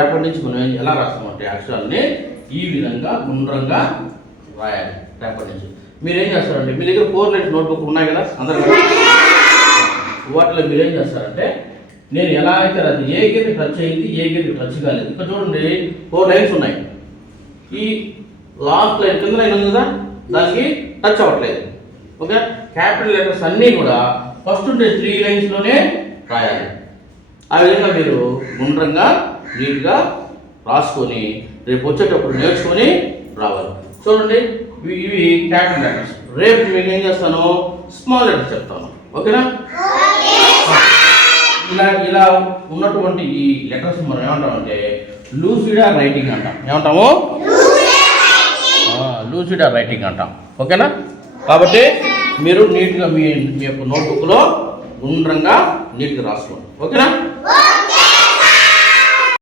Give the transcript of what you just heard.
రేపటి నుంచి మనం ఎలా రాస్తామంటే అక్షరాలని ఈ విధంగా గుండ్రంగా రాయాలి. రేపటి నుంచి మీరు ఏం చేస్తారంటే మీ దగ్గర 4 లైన్స్ నోట్బుక్ ఉన్నాయి కదా అందరు కదా, వాటిలో మీరు ఏం చేస్తారంటే నేను ఎలా అయితే అది ఏ గీత టచ్ అయింది ఏ గీత టచ్ కాలేదు. ఇక్కడ చూడండి 4 లైన్స్ ఉన్నాయి. ఈ లాస్ట్ లైన్ కింద లైన్ ఉంది కదా దానికి టచ్ అవ్వట్లేదు. ఓకే, క్యాపిటల్ లెటర్స్ అన్నీ కూడా ఫస్ట్ ఉండే 3 లైన్స్లోనే రాయాలి. ఆ విధంగా మీరు గుండ్రంగా నీట్గా రాసుకొని రేపు వచ్చేటప్పుడు నేర్చుకొని రావాలి. చూడండి ఇవి క్యాపిటల్ లెటర్స్. రేపు మీకు ఏం చేస్తాను స్మాల్ లెటర్స్ చెప్తాను. ఓకేనా? ఇలా ఉన్నటువంటి ఈ లెటర్స్ మనం ఏమంటామంటే లూసిడా రైటింగ్ అంటాం. ఏమంటాము? లూసిడా రైటింగ్ అంటాం. ఓకేనా? కాబట్టి మీరు నీట్గా మీ యొక్క నోట్బుక్లో గుండ్రంగా నీట్గా రాసుకోండి. ఓకేనా?